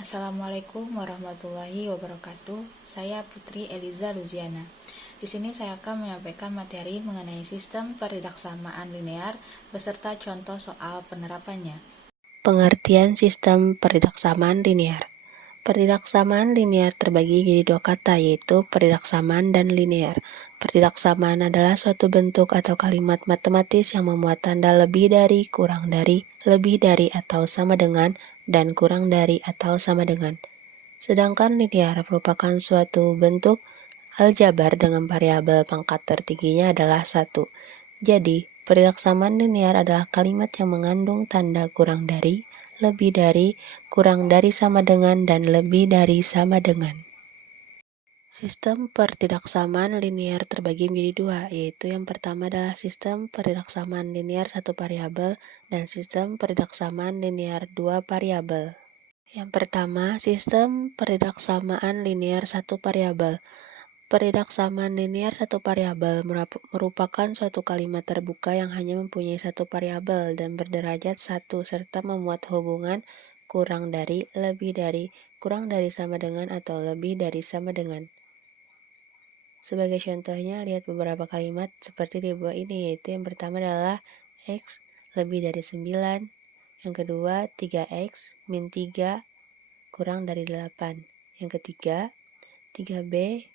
Assalamualaikum warahmatullahi wabarakatuh. Saya Putri Eliza Luziana. Di sini saya akan menyampaikan materi mengenai sistem peridaksamaan linear beserta contoh soal penerapannya. Pengertian sistem peridaksamaan linear. Peridaksamaan linear terbagi menjadi dua kata, yaitu peridaksamaan dan linear. Peridaksamaan adalah suatu bentuk atau kalimat matematis yang memuat tanda lebih dari, kurang dari, lebih dari atau sama dengan, dan kurang dari atau sama dengan. Sedangkan linear merupakan suatu bentuk aljabar dengan variabel pangkat tertingginya adalah 1. Jadi, peridaksamaan linear adalah kalimat yang mengandung tanda kurang dari, lebih dari, kurang dari sama dengan, dan lebih dari sama dengan. Sistem peridaksamaan linear terbagi menjadi dua, yaitu yang pertama adalah sistem peridaksamaan linear satu variabel dan sistem peridaksamaan linear dua variabel. Yang pertama, sistem peridaksamaan linear satu variabel. Peridaksamaan linear satu variabel merupakan suatu kalimat terbuka yang hanya mempunyai satu variabel dan berderajat 1 serta memuat hubungan kurang dari, lebih dari, kurang dari sama dengan atau lebih dari sama dengan. Sebagai contohnya, lihat beberapa kalimat seperti di bawah ini, yaitu yang pertama adalah X lebih dari 9, yang kedua 3X min 3 kurang dari 8, yang ketiga 3B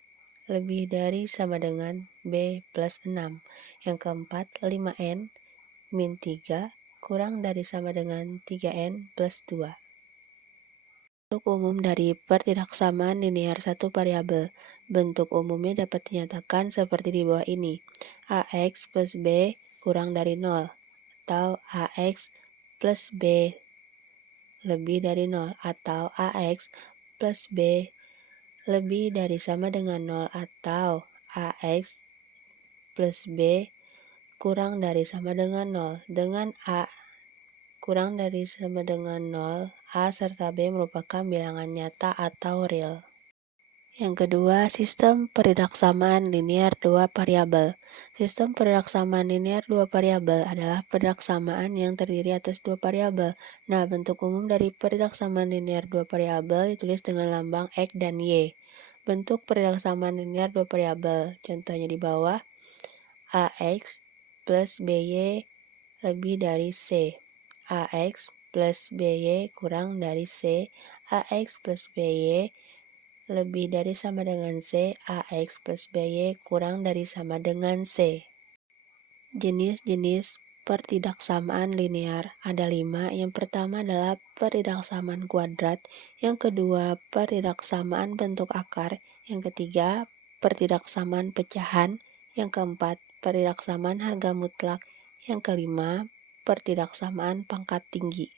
lebih dari sama dengan B plus 6. Yang keempat, 5N min 3 kurang dari sama dengan 3N plus 2. Bentuk umum dari peridaksamaan linear satu variabel. Bentuk umumnya dapat dinyatakan seperti di bawah ini. AX plus B kurang dari 0 atau AX plus B lebih dari 0 atau AX plus B lebih dari sama dengan 0 atau AX plus B kurang dari sama dengan 0. Dengan A kurang dari sama dengan 0, A serta B merupakan bilangan nyata atau real. Yang kedua, sistem peridaksamaan linear dua variabel. Sistem peridaksamaan linear dua variabel adalah peridaksamaan yang terdiri atas dua variabel. Nah, bentuk umum dari peridaksamaan linear dua variabel ditulis dengan lambang X dan Y. Bentuk peridaksamaan linear dua variabel, contohnya di bawah, AX plus BY lebih dari C. AX plus BY kurang dari C. AX plus BY lebih dari sama dengan C. AX plus BY kurang dari sama dengan C. Jenis-jenis peridaksamaan linear ada 5. Yang pertama adalah peridaksamaan kuadrat. Yang kedua, peridaksamaan bentuk akar. Yang ketiga, peridaksamaan pecahan. Yang keempat, peridaksamaan harga mutlak. Yang kelima, peridaksamaan pangkat tinggi.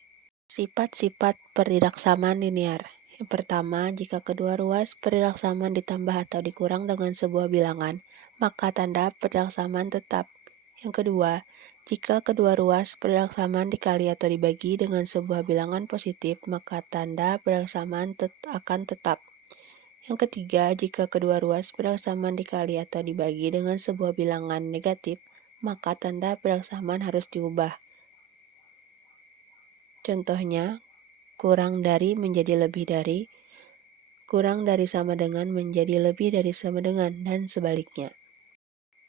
Sifat-sifat peridaksamaan linear. Yang pertama, jika kedua ruas peridaksamaan ditambah atau dikurang dengan sebuah bilangan, maka tanda peridaksamaan tetap. Yang kedua, jika kedua ruas peridaksamaan dikali atau dibagi dengan sebuah bilangan positif, maka tanda peridaksamaan akan tetap. Yang ketiga, jika kedua ruas peridaksamaan dikali atau dibagi dengan sebuah bilangan negatif, maka tanda peridaksamaan harus diubah. Contohnya, kurang dari menjadi lebih dari, kurang dari sama dengan menjadi lebih dari sama dengan, dan sebaliknya.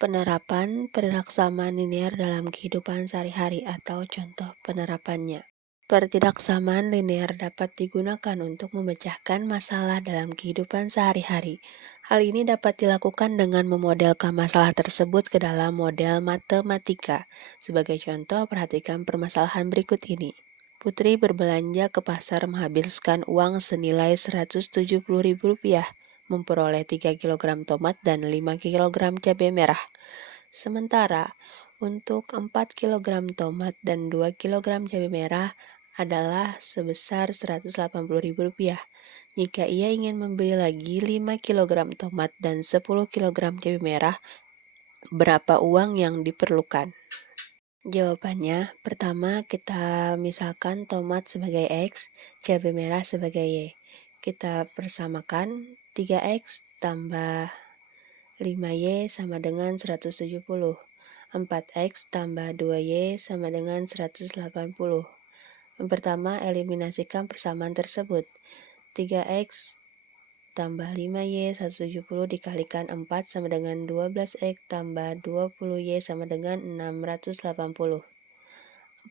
Penerapan peridaksamaan linear dalam kehidupan sehari-hari atau contoh penerapannya. Peridaksamaan linear dapat digunakan untuk memecahkan masalah dalam kehidupan sehari-hari. Hal ini dapat dilakukan dengan memodelkan masalah tersebut ke dalam model matematika. Sebagai contoh, perhatikan permasalahan berikut ini. Putri berbelanja ke pasar menghabiskan uang senilai Rp170.000, memperoleh 3 kg tomat dan 5 kg cabai merah. Sementara, untuk 4 kg tomat dan 2 kg cabai merah adalah sebesar Rp180.000. Jika ia ingin membeli lagi 5 kg tomat dan 10 kg cabai merah, berapa uang yang diperlukan? Jawabannya, pertama kita misalkan tomat sebagai X, cabai merah sebagai Y. Kita persamakan 3X tambah 5Y sama dengan 170. 4X tambah 2Y sama dengan 180. Yang pertama, eliminasikan persamaan tersebut. 3x tambah 5y 170 dikalikan 4 sama dengan 12x tambah 20y sama dengan 680.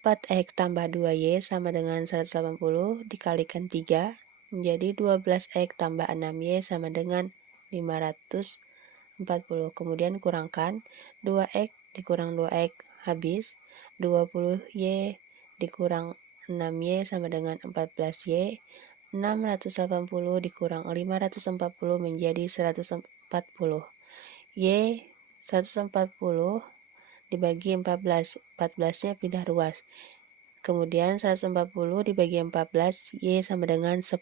4x tambah 2y sama dengan 180 dikalikan 3 menjadi 12x tambah 6y sama dengan 540. Kemudian kurangkan 2x dikurang 2x habis 20y dikurang 6y sama dengan 14y. 680 dikurang 540 menjadi 140. Y 140 dibagi 14, 14-nya pindah ruas. Kemudian 140 dibagi 14, Y sama dengan 10.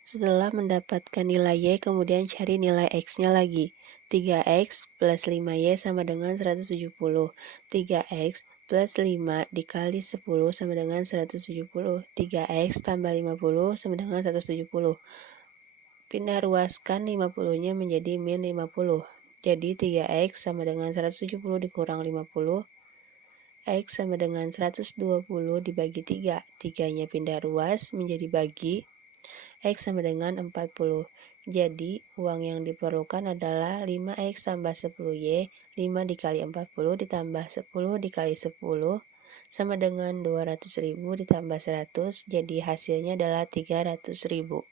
Setelah mendapatkan nilai Y, kemudian cari nilai X-nya lagi. 3X plus 5Y sama dengan 170. 3X plus 5 dikali 10 sama dengan 170. 3X tambah 50 sama dengan 170. Pindah ruaskan 50-nya menjadi min 50. Jadi 3X sama dengan 170 dikurang 50. X sama dengan 120 dibagi 3. 3-nya pindah ruas menjadi bagi. X sama dengan 40. Jadi, uang yang diperlukan adalah 5X tambah 10Y, 5 dikali 40 ditambah 10 dikali 10, sama dengan 200.000 ditambah 100, jadi hasilnya adalah 300.000.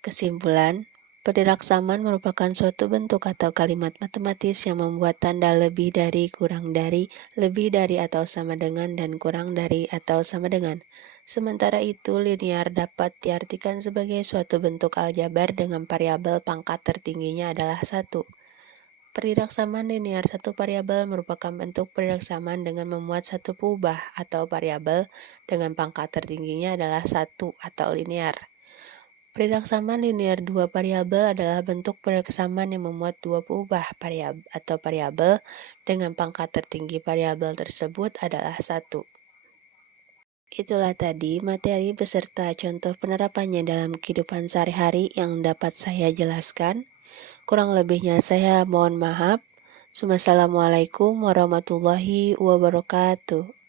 Kesimpulan, peridaksamaan merupakan suatu bentuk atau kalimat matematis yang membuat tanda lebih dari, kurang dari, lebih dari atau sama dengan, dan kurang dari atau sama dengan. Sementara itu, linear dapat diartikan sebagai suatu bentuk aljabar dengan variabel pangkat tertingginya adalah 1. Peridaksamaan linear satu variabel merupakan bentuk peridaksamaan dengan memuat satu peubah atau variabel dengan pangkat tertingginya adalah 1 atau linear. Peridaksamaan linear dua variabel adalah bentuk peridaksamaan yang memuat dua peubah variabel dengan pangkat tertinggi variabel tersebut adalah 1. Itulah tadi materi beserta contoh penerapannya dalam kehidupan sehari-hari yang dapat saya jelaskan. Kurang lebihnya saya mohon maaf. Wassalamualaikum warahmatullahi wabarakatuh.